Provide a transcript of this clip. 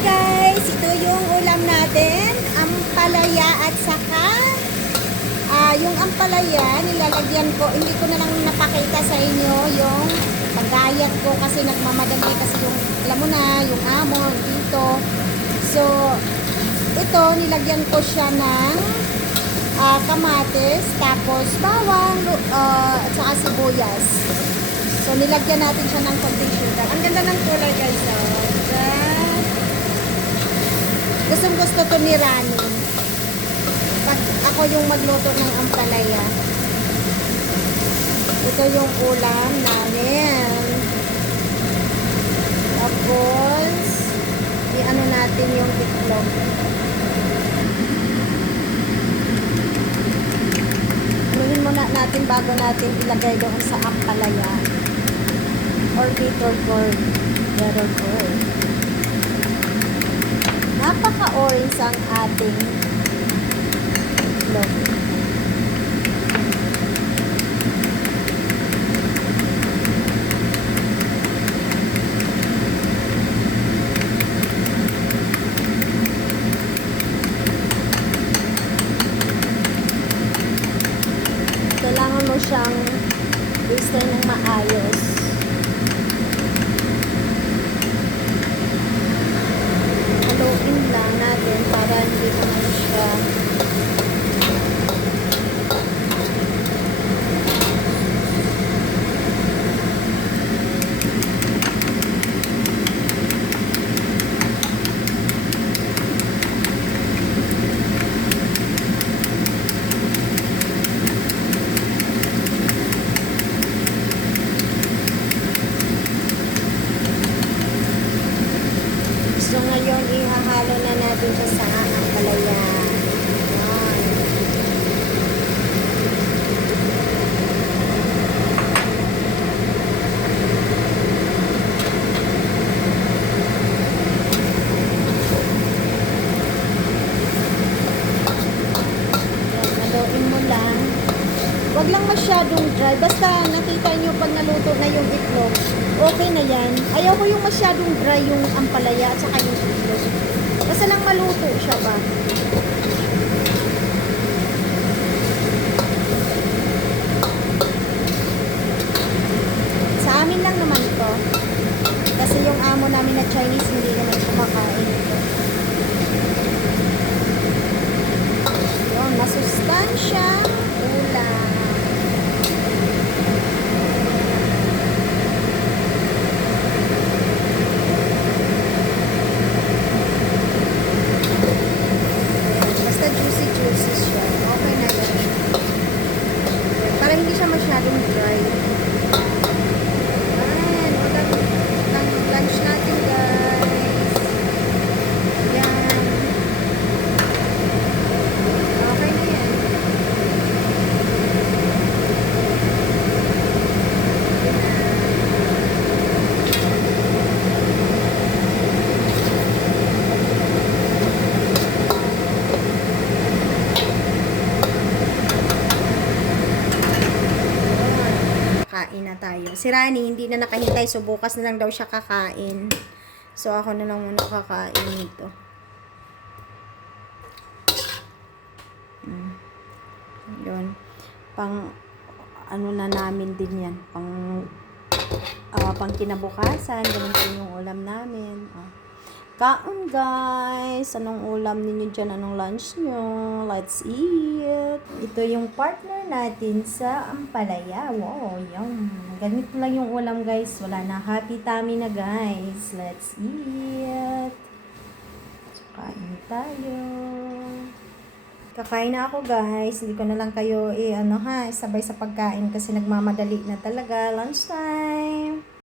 guys, ito yung ulam natin, ampalaya at saka yung ampalaya nilalagyan ko, hindi ko na lang napakita sa inyo yung paggayat ko kasi nagmamadali kasi yung, alam mo na, yung amon dito. So, ito nilagyan ko siya ng kamatis, tapos bawang at saka sibuyas. So, nilagyan natin siya ng konting sugar. Ang ganda ng kulay guys. Gustong gusto to ni Rani. Pag ako yung magluto ng ampalaya. Ito yung ulam namin. Tapos, i-ano natin yung itlog. Anuhin muna natin bago natin ilagay doon sa ampalaya. Or bitter gourd. Bitter gourd. Napaka-orange ang ating itlog. Kailangan mo siyang i-stir ng maayos. Haluin lang natin para hindi naman siya so ngayon, ihahalo na natin siya sa ampalaya. Haluin mo lang. Wag lang masyadong dry. Basta nakita nyo pag naluto na yung itlog, okay na yan. Ayaw ko yung masyadong dry yung ampalaya at saka yung itlog. Basta lang maluto siya ba. Sa amin lang naman ito. Kasi yung amo namin na Chinese hindi naman kumakain ito. Yun, masustansyang ulam. Juicy siya. Okay na yan. Para hindi siya masyadong dry. Ayan. Lunch natin guys. Yan. Okay na yan. Kain na tayo. Si Rani, hindi na nakahintay. So, bukas na lang daw siya kakain. So, ako na lang muna kakain ito. Yun. Pang, ano na namin din yan. Pang kinabukasan. Ganun din yung ulam namin. Kaon guys! Anong ulam ninyo dyan? Anong lunch nyo? Let's eat! Ito yung partner natin sa ampalaya. Wow, yum! Ganito lang yung ulam guys. Wala na. Happy tummy na guys. Let's eat! So, kain tayo. Kakain na ako guys. Hindi ko na lang kayo sabay sa pagkain kasi nagmamadali na talaga. Lunchtime!